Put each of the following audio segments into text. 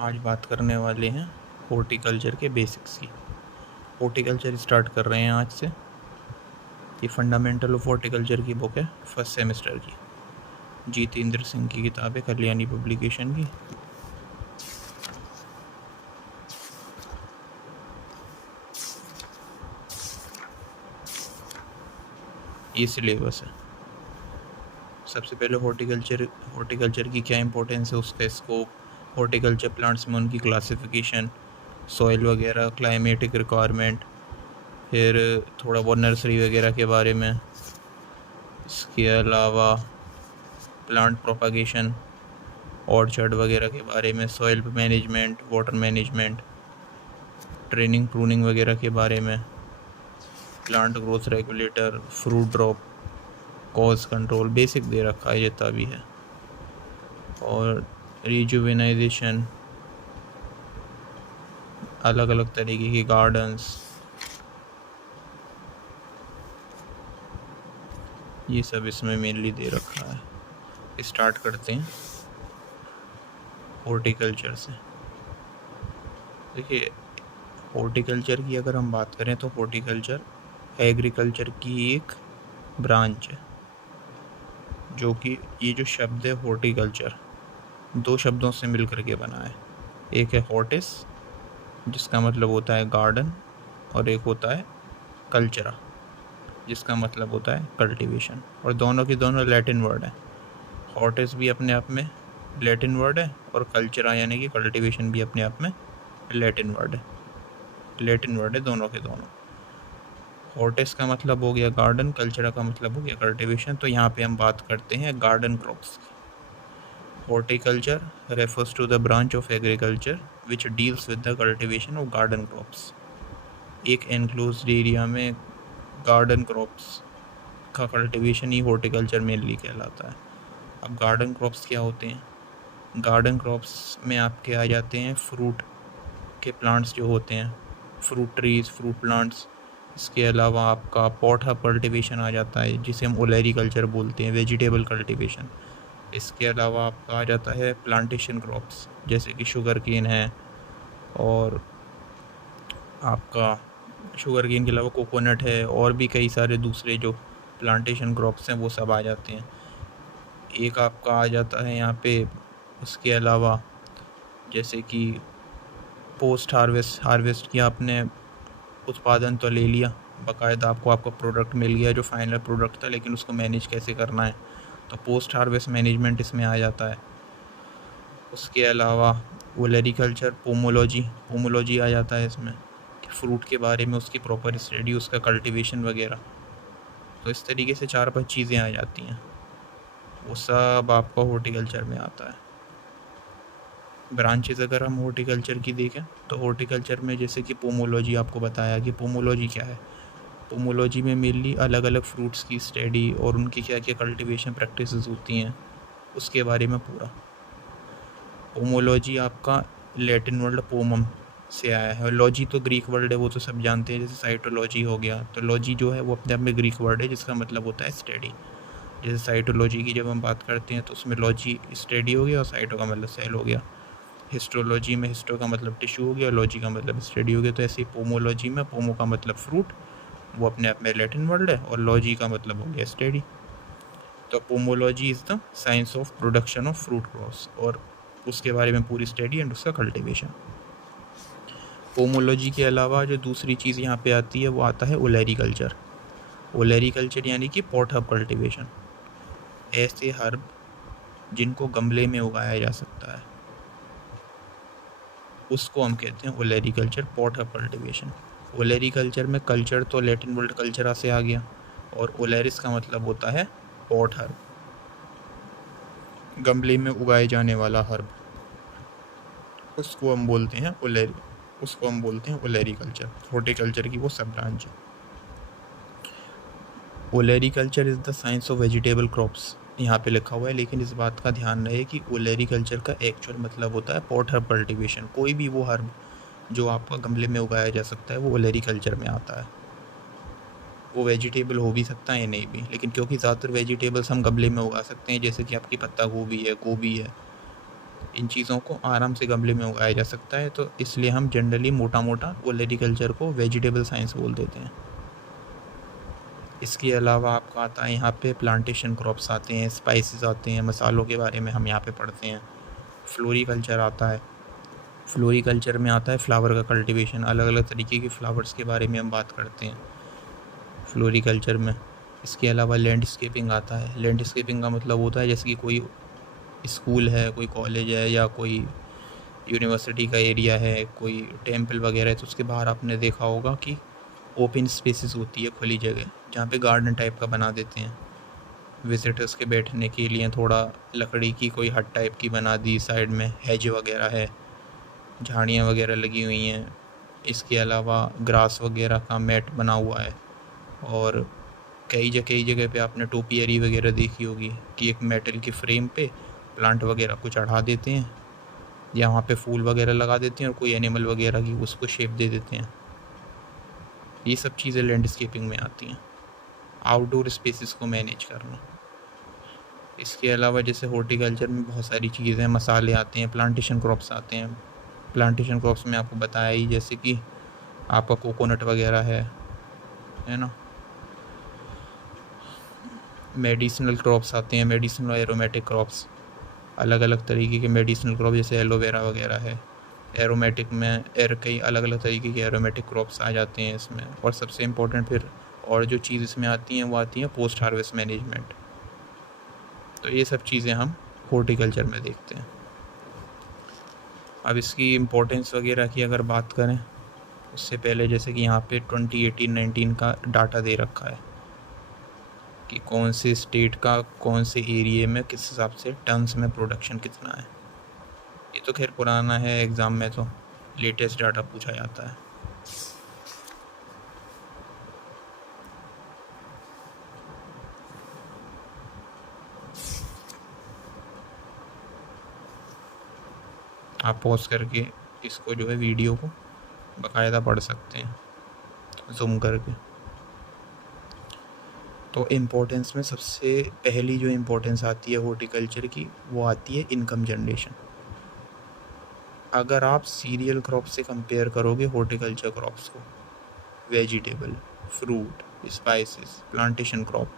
आज बात करने वाले हैं हॉर्टिकल्चर के बेसिक्स की। हॉर्टिकल्चर स्टार्ट कर रहे हैं आज से। ये फंडामेंटल ऑफ हॉर्टिकल्चर की बुक है, फर्स्ट सेमेस्टर की। जितेंद्र सिंह की किताब है, कल्याणी पब्लिकेशन की। ये सिलेबस है। सबसे पहले हॉर्टिकल्चर की क्या इंपॉर्टेंस है, उसका स्कोप, हॉर्टिकल्चर प्लांट्स में उनकी क्लासिफिकेशन, सॉइल वगैरह, क्लाइमेटिक रिक्वायरमेंट, फिर थोड़ा बहुत नर्सरी वगैरह के बारे में। इसके अलावा प्लांट प्रोपागेशन, ऑर्चर्ड वगैरह के बारे में, soil management, water management, training pruning वगैरह के बारे में, plant growth regulator, fruit drop, cause control, basic दे रखा है जितना भी है। और रिजुवेनाइजेशन, अलग अलग तरीके के गार्डन्स, ये सब इसमें मेनली दे रखा है। स्टार्ट करते हैं हॉर्टिकल्चर से। देखिए, हॉर्टिकल्चर की अगर हम बात करें तो हॉर्टिकल्चर एग्रीकल्चर की एक ब्रांच है, जो कि ये जो शब्द है हॉर्टिकल्चर, दो शब्दों से मिल करके बना है। एक है हॉर्टिस, जिसका मतलब होता है गार्डन, और एक होता है कल्चरा, जिसका मतलब होता है कल्टीवेशन। और दोनों के दोनों लैटिन वर्ड हैं। हॉर्टिस भी अपने आप में लैटिन वर्ड है, और कल्चरा यानी कि कल्टीवेशन भी अपने आप में लैटिन वर्ड है। लैटिन वर्ड है दोनों के दोनों। हॉर्टिस का मतलब हो गया गार्डन, कल्चरा का मतलब हो गया कल्टीवेशन। तो यहाँ पे हम बात करते हैं गार्डन क्रॉप्स की। Horticulture refers to the branch of agriculture which deals with the cultivation of garden crops. एक enclosed एरिया में गार्डन क्रॉप्स का कल्टीवेशन ही हॉर्टिकल्चर मेनली कहलाता है। अब गार्डन क्रॉप्स क्या होते हैं? गार्डन क्रॉप्स में आपके आ जाते हैं फ्रूट के प्लांट्स जो होते हैं, फ्रूट ट्रीज, फ्रूट प्लांट्स। इसके अलावा आपका पॉट हब कल्टीवेशन आ जाता है, जिसे हम ओलेरी कल्चर बोलते हैं, वेजिटेबल कल्टीवेशन। इसके अलावा आपका आ जाता है प्लांटेशन क्रॉप्स, जैसे कि शुगर केन है, और आपका शुगर केन के अलावा कोकोनट है, और भी कई सारे दूसरे जो प्लांटेशन क्रॉप्स हैं वो सब आ जाते हैं। एक आपका आ जाता है यहाँ पे, उसके अलावा जैसे कि पोस्ट हार्वेस्ट किया आपने, उत्पादन तो ले लिया, बाकायदा आपको आपका प्रोडक्ट मिल गया जो फाइनल प्रोडक्ट था, लेकिन उसको मैनेज कैसे करना है, तो पोस्ट हार्वेस्ट मैनेजमेंट इसमें आ जाता है। उसके अलावा ओलेरीकल्चर, पोमोलॉजी आ जाता है इसमें, कि फ्रूट के बारे में उसकी प्रॉपर स्टडी, उसका कल्टीवेशन वगैरह। तो इस तरीके से 4-5 चीज़ें आ जाती हैं, वो सब आपका हॉर्टिकल्चर में आता है। ब्रांचेस अगर हम हॉर्टिकल्चर की देखें तो हॉर्टिकल्चर में जैसे कि पोमोलॉजी, आपको बताया कि पोमोलॉजी क्या है। पोमोलॉजी में मेनली अलग अलग फ्रूट्स की स्टडी और उनकी क्या क्या कल्टीवेशन प्रैक्टिसेस होती हैं, उसके बारे में पूरा। पोमोलॉजी आपका लैटिन वर्ड पोमम से आया है, और लॉजी तो ग्रीक वर्ड है, वो तो सब जानते हैं, जैसे साइटोलॉजी हो गया। तो लॉजी जो है वो अपने आप में ग्रीक वर्ड है, जिसका मतलब होता है स्टडी। जैसे साइटोलॉजी की जब हम बात करते हैं तो उसमें लॉजी स्टडी हो गया, और साइटो का मतलब सेल हो गया। हिस्टोलॉजी में हिस्टो का मतलब टिश्यू हो गया, लॉजी का मतलब स्टडी हो गया। तो ऐसे ही पोमोलॉजी में पोमो का मतलब फ्रूट, वो अपने आप में लैटिन वर्ड है, और लॉजी का मतलब हो गया स्टडी। तो pomology is the science of production of fruit crops, और उसके बारे में पूरी स्टडी एंड उसका कल्टीवेशन। पोमोलॉजी के अलावा जो दूसरी चीज़ यहाँ पे आती है वो आता है ओलेरीकल्चर। ओलेरीकल्चर यानी कि पॉट हब कल्टीवेशन, ऐसे हर्ब जिनको गमले में उगाया जा सकता है, उसको हम कहते हैं olericulture, pot hub cultivation. Olericulture में कल्चर तो लैटिन वर्ड कल्चरा से आ गया, और ओलेरिस का मतलब होता है पॉट हर्ब, गमले में उगाए जाने वाला हर्ब, उसको हम बोलते हैं ओलेरीकल्चर। हॉर्टिकल्चर की वो सब ब्रांच है। Olericulture is the science of vegetable crops, यहाँ पे लिखा हुआ है, लेकिन इस बात का ध्यान रहे कि ओलेरीकल्चर का एक्चुअल मतलब होता है पॉट हर्ब कल्टीवेशन। कोई भी वो हर्ब जो आपका गमले में उगाया जा सकता है वो ओलेरीकल्चर में आता है। वो वेजिटेबल हो भी सकता है या नहीं भी, लेकिन क्योंकि ज़्यादातर वेजिटेबल्स हम गमले में उगा सकते हैं, जैसे कि आपकी पत्ता गोभी है, इन चीज़ों को आराम से गमले में उगाया जा सकता है, तो इसलिए हम जनरली मोटा मोटा ओलेरीकल्चर को वेजिटेबल साइंस बोल देते हैं। इसके अलावा आपका आता है यहाँ पे प्लांटेशन क्रॉप्स आते हैं, स्पाइसेस आते हैं, मसालों के बारे में हम यहाँ पे पढ़ते हैं। फ्लोरिकल्चर आता है, फ्लोरिकल्चर में आता है फ्लावर का कल्टीवेशन, अलग अलग तरीके के फ्लावर्स के बारे में हम बात करते हैं फ्लोरिकल्चर में। इसके अलावा लैंडस्केपिंग आता है। लैंडस्केपिंग का मतलब होता है जैसे कि कोई स्कूल है, कोई कॉलेज है, या कोई यूनिवर्सिटी का एरिया है, कोई टेम्पल वगैरह है, तो उसके बाहर आपने देखा होगा कि ओपन स्पेसेस होती है, खुली जगह, जहाँ पे गार्डन टाइप का बना देते हैं विजिटर्स के बैठने के लिए। थोड़ा लकड़ी की कोई हट टाइप की बना दी, साइड में हेज वगैरह है, झाड़ियाँ वगैरह लगी हुई हैं। इसके अलावा ग्रास वगैरह का मैट बना हुआ है। और कई जगह पे आपने टोपियरी वगैरह देखी होगी कि एक मेटल की फ्रेम पे प्लांट वगैरह को चढ़ा देते हैं, या वहाँ पे फूल वगैरह लगा देते हैं और कोई एनिमल वगैरह की उसको शेप दे देते हैं। ये सब चीज़ें लैंडस्केपिंग में आती हैं, आउटडोर स्पेसेस को मैनेज करना। इसके अलावा जैसे हॉर्टिकल्चर में बहुत सारी चीज़ें, मसाले आते हैं, प्लांटेशन क्रॉप्स आते हैं। प्लांटेशन क्रॉप्स में आपको बताया ही, जैसे कि आपका कोकोनट वगैरह है ना। मेडिसिनल क्रॉप्स आते हैं, मेडिसिनल एरोमेटिक क्रॉप्स, अलग अलग तरीके के मेडिसिनल क्रॉप, जैसे एलोवेरा वगैरह है। एरोमेटिक में कई अलग अलग तरीके के एरोमेटिक क्रॉप्स आ जाते हैं इसमें। और सबसे इम्पोर्टेंट फिर और जो चीज़ इसमें आती हैं वो आती हैं पोस्ट हार्वेस्ट मैनेजमेंट। तो ये सब चीज़ें हम हॉर्टिकल्चर में देखते हैं। अब इसकी इम्पोर्टेंस वगैरह की अगर बात करें, उससे पहले जैसे कि यहाँ पे 2018-19 का डाटा दे रखा है कि कौन से स्टेट का कौन से एरिया में किस हिसाब से टन्स में प्रोडक्शन कितना है। ये तो खैर पुराना है, एग्ज़ाम में तो लेटेस्ट डाटा पूछा जाता है। आप पॉज करके इसको जो है वीडियो को बाकायदा पढ़ सकते हैं जूम करके। तो इम्पोर्टेंस में सबसे पहली जो इम्पोर्टेंस आती है हॉर्टिकल्चर की, वो आती है इनकम जनरेशन। अगर आप सीरियल क्रॉप से कंपेयर करोगे हॉर्टिकल्चर क्रॉप्स को, vegetable, fruit, spices, plantation crop,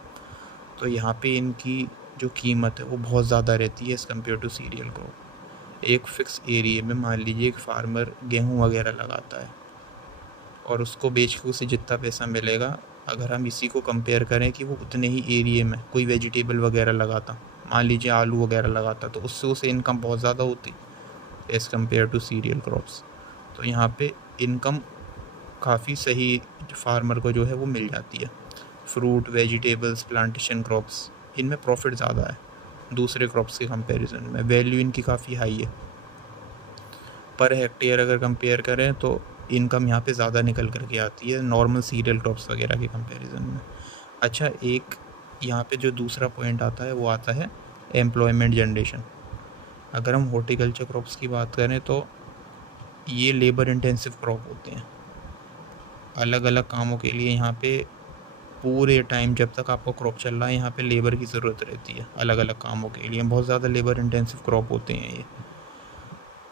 तो यहाँ पे इनकी जो कीमत है वो बहुत ज़्यादा रहती है as compare to serial crop. एक फ़िक्स एरिया में मान लीजिए एक फार्मर गेहूँ वगैरह लगाता है और उसको बेच के उसे जितना पैसा मिलेगा, अगर हम इसी को कंपेयर करें कि वो उतने ही एरिया में कोई वेजिटेबल वगैरह लगाता, मान लीजिए आलू वगैरह लगाता, तो उससे उसे इनकम बहुत ज़्यादा होती as compare to serial crops. तो यहाँ पे इनकम काफ़ी सही फार्मर को जो है वो मिल जाती है। फ्रूट, वेजिटेबल्स, प्लांटेशन क्रॉप्स, इनमें प्रॉफिट ज़्यादा है दूसरे क्रॉप्स के कंपैरिजन में, वैल्यू इनकी काफ़ी हाई है। पर हेक्टेयर अगर कंपेयर करें तो इनकम यहाँ पे ज़्यादा निकल करके आती है नॉर्मल सीरियल क्रॉप्स वगैरह के कंपैरिजन में। अच्छा, एक यहाँ पे जो दूसरा पॉइंट आता है वो आता है एम्प्लॉयमेंट जनरेशन। अगर हम हॉर्टिकल्चर क्रॉप्स की बात करें तो ये लेबर इंटेंसिव क्रॉप होते हैं। अलग अलग कामों के लिए यहाँ पे पूरे टाइम जब तक आपका क्रॉप चल रहा है यहाँ पे लेबर की ज़रूरत रहती है। अलग अलग कामों के लिए बहुत ज़्यादा लेबर इंटेंसिव क्रॉप होते हैं ये।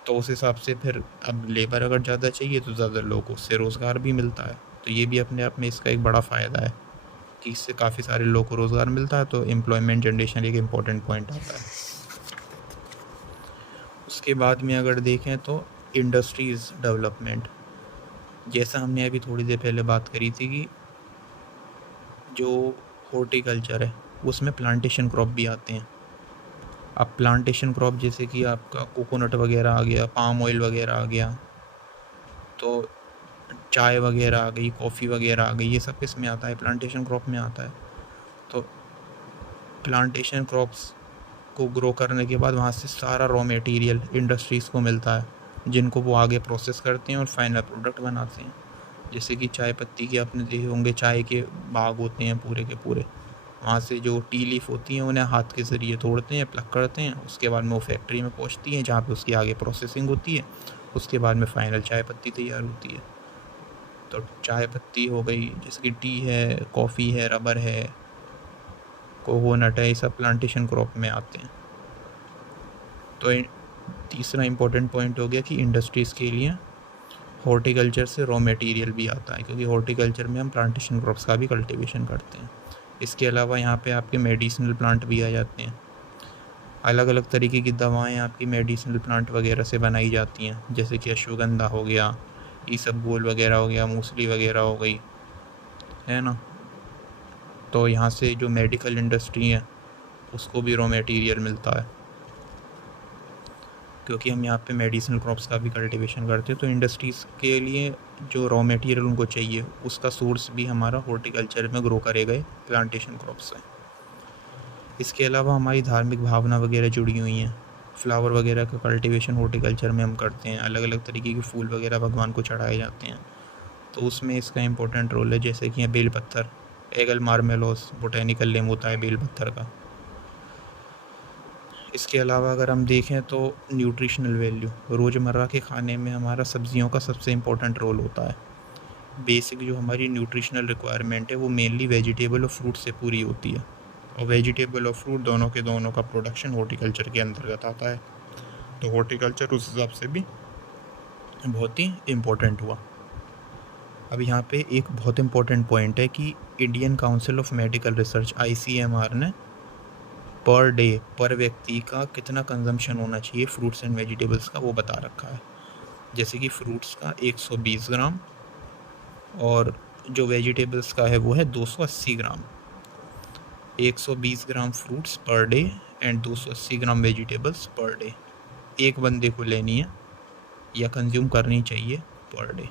तो उस हिसाब से फिर अब लेबर अगर ज़्यादा चाहिए तो ज़्यादा लोगों को उससे रोज़गार भी मिलता है। तो ये भी अपने आप में इसका एक बड़ा फ़ायदा है कि इससे काफ़ी सारे लोगों को रोज़गार मिलता है। तो एम्प्लॉयमेंट जनरेशन एक इम्पॉर्टेंट पॉइंट आता है। उसके बाद में अगर देखें तो इंडस्ट्रीज़ डेवलपमेंट, जैसा हमने अभी थोड़ी देर पहले बात करी थी कि जो हॉर्टिकल्चर है उसमें प्लांटेशन क्रॉप भी आते हैं। अब प्लांटेशन क्रॉप जैसे कि आपका कोकोनट वगैरह आ गया, पाम ऑयल वगैरह आ गया, तो चाय वगैरह आ गई, कॉफ़ी वगैरह आ गई, ये सब किस में आता है? प्लांटेशन क्रॉप में आता है। तो प्लांटेशन क्रॉप्स को ग्रो करने के बाद वहाँ से सारा रॉ मटेरियल इंडस्ट्रीज़ को मिलता है, जिनको वो आगे प्रोसेस करते हैं और फाइनल प्रोडक्ट बनाते हैं। जैसे कि चाय पत्ती के आपने देखे होंगे, चाय के बाग होते हैं पूरे के पूरे, वहाँ से जो टी लीफ होती हैं उन्हें हाथ के ज़रिए तोड़ते हैं, प्लक करते हैं, उसके बाद में वो फैक्ट्री में पहुँचती हैं जहाँ पे उसकी आगे प्रोसेसिंग होती है, उसके बाद में फ़ाइनल चाय पत्ती तैयार होती है। तो चाय पत्ती हो गई, जैसे कि टी है, कॉफ़ी है, रबर है, कोकोनट है, ये सब प्लांटेशन क्रॉप में आते हैं। तो तीसरा इम्पोर्टेंट पॉइंट हो गया कि इंडस्ट्रीज़ के लिए हॉर्टिकल्चर से रॉ मटेरियल भी आता है, क्योंकि हॉर्टिकल्चर में हम प्लांटेशन क्रॉप्स का भी कल्टीवेशन करते हैं। इसके अलावा यहाँ पे आपके मेडिसिनल प्लांट भी आ जाते हैं। अलग अलग तरीके की दवाएं आपकी मेडिसिनल प्लांट वगैरह से बनाई जाती हैं, जैसे कि अश्वगंधा हो गया, इसबगोल वगैरह हो गया, मूसली वगैरह हो गई, है ना। तो यहाँ से जो मेडिकल इंडस्ट्री है उसको भी रॉ मटेरियल मिलता है, क्योंकि हम यहाँ पे मेडिसिनल क्रॉप्स का भी कल्टीवेशन करते हैं। तो इंडस्ट्रीज़ के लिए जो रॉ मटेरियल उनको चाहिए उसका सोर्स भी हमारा हॉर्टिकल्चर में ग्रो करेगा प्लांटेशन क्रॉप्स से। इसके अलावा हमारी धार्मिक भावना वगैरह जुड़ी हुई हैं। फ्लावर वगैरह का कल्टीवेशन हॉर्टिकल्चर में हम करते हैं, अलग अलग तरीके के फूल वगैरह भगवान को चढ़ाए जाते हैं, तो उसमें इसका इम्पोर्टेंट रोल है। जैसे कि बेल पत्थर, एगल मार्मेलोस बोटेनिकल नेम होता है बेल पत्थर का। इसके अलावा अगर हम देखें तो न्यूट्रिशनल वैल्यू, रोज़मर्रा के खाने में हमारा सब्जियों का सबसे इम्पोर्टेंट रोल होता है। बेसिक जो हमारी न्यूट्रिशनल रिक्वायरमेंट है वो मेनली वेजिटेबल और फ्रूट से पूरी होती है, और वेजिटेबल और फ्रूट दोनों के दोनों का प्रोडक्शन हॉर्टिकल्चर के अंतर्गत आता है। तो हॉर्टिकल्चर उस हिसाब से भी बहुत ही इम्पोर्टेंट हुआ। अब यहाँ पे एक बहुत इम्पोर्टेंट पॉइंट है कि Indian council of medical research ICMR ने पर डे पर व्यक्ति का कितना कंजम्पशन होना चाहिए फ्रूट्स एंड वेजिटेबल्स का वो बता रखा है। जैसे कि फ्रूट्स का 120 ग्राम और जो वेजिटेबल्स का है वो है 280 gram. 120 gram fruits per day and 280 gram vegetables per day एक बंदे को लेनी है या कंज्यूम करनी चाहिए पर डे।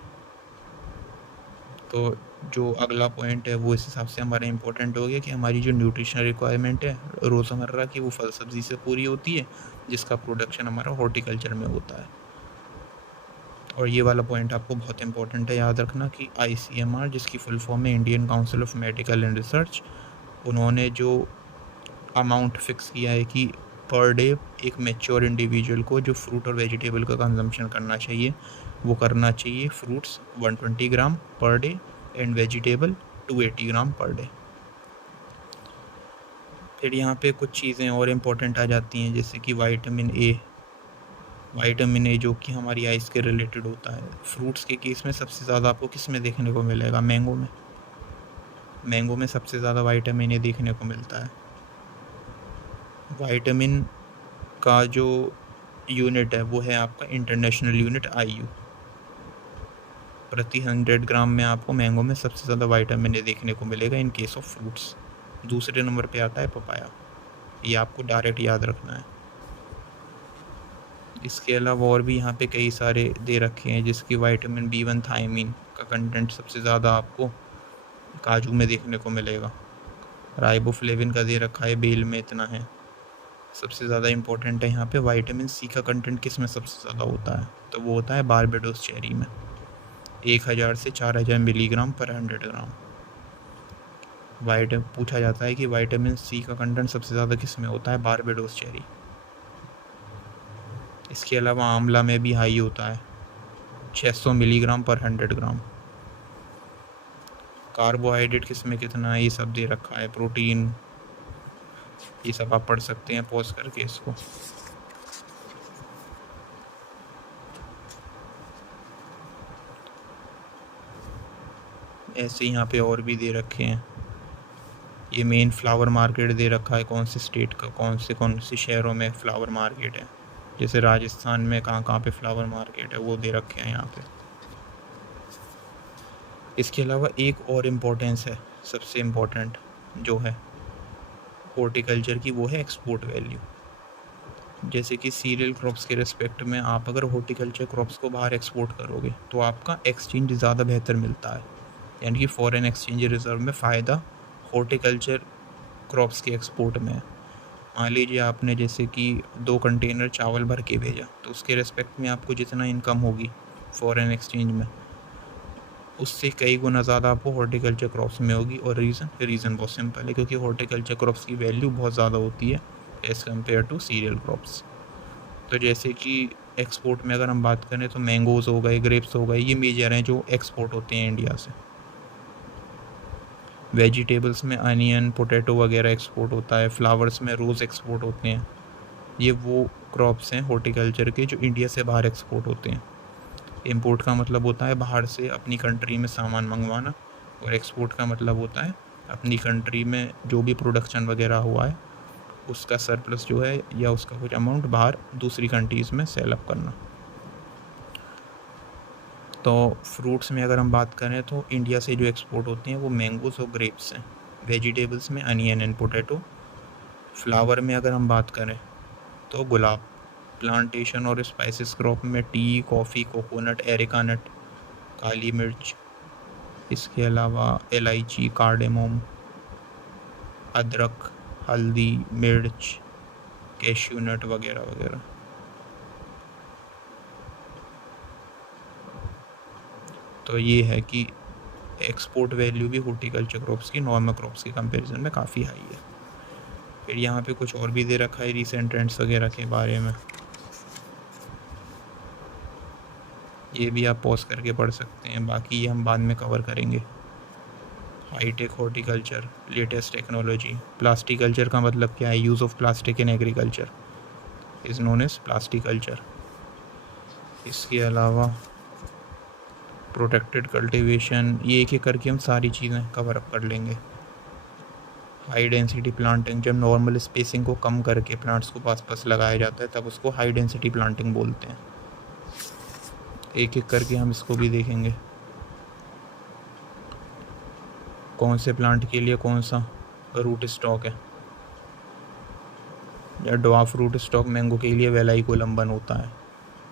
तो जो अगला पॉइंट है वो इस हिसाब से हमारा इम्पोर्टेंट हो गया कि हमारी जो न्यूट्रिशनल रिक्वायरमेंट है रोज़मर्रा की वो फल सब्ज़ी से पूरी होती है, जिसका प्रोडक्शन हमारा हॉर्टिकल्चर में होता है। और ये वाला पॉइंट आपको बहुत इंपॉर्टेंट है याद रखना कि ICMR, जिसकी फुल फॉर्म है Indian council of medical and research, उन्होंने जो अमाउंट फिक्स किया है कि पर डे एक मैच्योर इंडिविजुअल को जो फ्रूट और वेजिटेबल का कंजम्पशन करना चाहिए वो करना चाहिए फ्रूट्स 120 ग्राम पर day and vegetable 280 gram per day. फिर यहाँ पे कुछ चीज़ें और इम्पोर्टेंट आ जाती हैं, जैसे कि विटामिन ए जो कि हमारी आइज़ के रिलेटेड होता है। फ्रूट्स के केस में सबसे ज़्यादा आपको किस में देखने को मिलेगा? मैंगो में सबसे ज़्यादा विटामिन ए देखने को मिलता है। विटामिन का जो यूनिट है वो है आपका इंटरनेशनल यूनिट IU। प्रति 100 ग्राम में आपको मैंगो में सबसे ज़्यादा विटामिन ए देखने को मिलेगा इन केस ऑफ फ्रूट्स। दूसरे नंबर पे आता है पपाया, ये आपको डायरेक्ट याद रखना है। इसके अलावा और भी यहाँ पे कई सारे दे रखे हैं, जिसकी विटामिन B1 थायमीन का कंटेंट सबसे ज़्यादा आपको काजू में देखने को मिलेगा। राइबोफ्लेविन का दे रखा है बेल में इतना है। सबसे ज़्यादा इम्पोर्टेंट है यहाँ पे विटामिन C का कंटेंट किस में सबसे ज़्यादा होता है, तो वो होता है बारबेडोस चेरी में, 1000 से 4000 मिलीग्राम पर 100 ग्राम। पूछा जाता है कि विटामिन C का कंटेंट सबसे ज़्यादा किस में होता है? Barbados cherry. इसके अलावा आंवला में भी हाई होता है, 600 मिलीग्राम पर 100 ग्राम। कार्बोहाइड्रेट किस में कितना है ये सब दे रखा है, प्रोटीन, ये सब आप पढ़ सकते हैं पॉज करके इसको। ऐसे यहाँ पे और भी दे रखे हैं। ये मेन फ्लावर मार्केट दे रखा है, कौन से स्टेट का कौन से शहरों में फ्लावर मार्केट है, जैसे राजस्थान में कहाँ पे फ्लावर मार्केट है वो दे रखे हैं यहाँ पे। इसके अलावा एक और इम्पोर्टेंस है, सबसे इम्पोर्टेंट जो है हॉर्टिकल्चर की, वो है एक्सपोर्ट वैल्यू। जैसे कि सीरियल क्रॉप्स के रिस्पेक्ट में आप अगर हॉर्टिकल्चर क्रॉप्स को बाहर एक्सपोर्ट करोगे तो आपका एक्सचेंज ज़्यादा बेहतर मिलता है, यानी कि फॉरेन एक्सचेंज रिजर्व में फ़ायदा हॉर्टिकल्चर क्रॉप्स के एक्सपोर्ट में है। मान लीजिए आपने जैसे कि 2 कंटेनर चावल भर के भेजा, तो उसके रिस्पेक्ट में आपको जितना इनकम होगी फॉरेन एक्सचेंज में, उससे कई गुना ज़्यादा आपको हॉर्टिकल्चर क्रॉप्स में होगी। और रीज़न बहुत सिंपल है, क्योंकि हॉर्टिकल्चर क्रॉप्स की वैल्यू बहुत ज़्यादा होती है as compare to serial crops. तो जैसे कि एक्सपोर्ट में अगर हम बात करें तो मैंगोज़ हो गए, ग्रेप्स हो गए, ये मेजर हैं जो एक्सपोर्ट होते हैं इंडिया से। वेजिटेबल्स में अनियन, पोटैटो वगैरह एक्सपोर्ट होता है। फ्लावर्स में रोज़ एक्सपोर्ट होते हैं। ये वो क्रॉप्स हैं हॉर्टिकल्चर के जो इंडिया से बाहर एक्सपोर्ट होते हैं। इंपोर्ट का मतलब होता है बाहर से अपनी कंट्री में सामान मंगवाना, और एक्सपोर्ट का मतलब होता है अपनी कंट्री में जो भी प्रोडक्शन वगैरह हुआ है उसका सरप्लस जो है या उसका कुछ अमाउंट बाहर दूसरी कंट्रीज़ में सेल अप करना। तो फ्रूट्स में अगर हम बात करें तो इंडिया से जो एक्सपोर्ट होती हैं वो मैंगोज़ और ग्रेप्स हैं। वेजिटेबल्स में अनियन एंड पोटैटो। फ्लावर में अगर हम बात करें तो गुलाब। प्लांटेशन और स्पाइसेस क्रॉप में टी, कॉफ़ी, कोकोनट, एरिका नट, काली मिर्च, इसके अलावा इलायची, कार्डेमोम, अदरक, हल्दी, मिर्च, कैश्यू नट वगैरह वगैरह। तो ये है कि एक्सपोर्ट वैल्यू भी हॉर्टिकल्चर क्रॉप्स की नॉर्मल क्रॉप्स के कंपैरिजन में काफ़ी हाई है। फिर यहाँ पे कुछ और भी दे रखा है रीसेंट ट्रेंड्स वगैरह के बारे में, ये भी आप पॉज करके पढ़ सकते हैं, बाकी ये हम बाद में कवर करेंगे। Hi-tech horticulture, latest technology. Plasticulture का मतलब क्या है? Use of plastic in agriculture is known as plasticulture. इसके अलावा प्रोटेक्टेड कल्टीवेशन, ये एक एक करके हम सारी चीज़ें कवर अप कर लेंगे। हाई डेंसिटी प्लांटिंग, जब नॉर्मल स्पेसिंग को कम करके प्लांट्स को पास पास लगाया जाता है तब उसको हाई डेंसिटी प्लांटिंग बोलते हैं। एक एक करके हम इसको भी देखेंगे, कौन से प्लांट के लिए कौन सा रूट स्टॉक है। या ड्वार्फ रूट स्टॉक मैंगो के लिए वेलाइकोलम्बन होता है।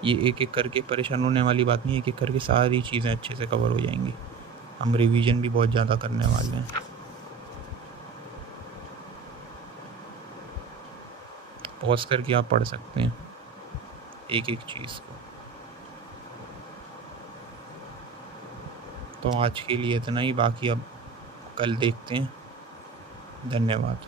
ये एक एक करके परेशान होने वाली बात नहीं है, एक एक करके सारी चीज़ें अच्छे से कवर हो जाएंगी। हम रिवीजन भी बहुत ज़्यादा करने वाले हैं। पॉज करके आप पढ़ सकते हैं एक एक चीज़ को। तो आज के लिए इतना ही, बाकी अब कल देखते हैं। धन्यवाद।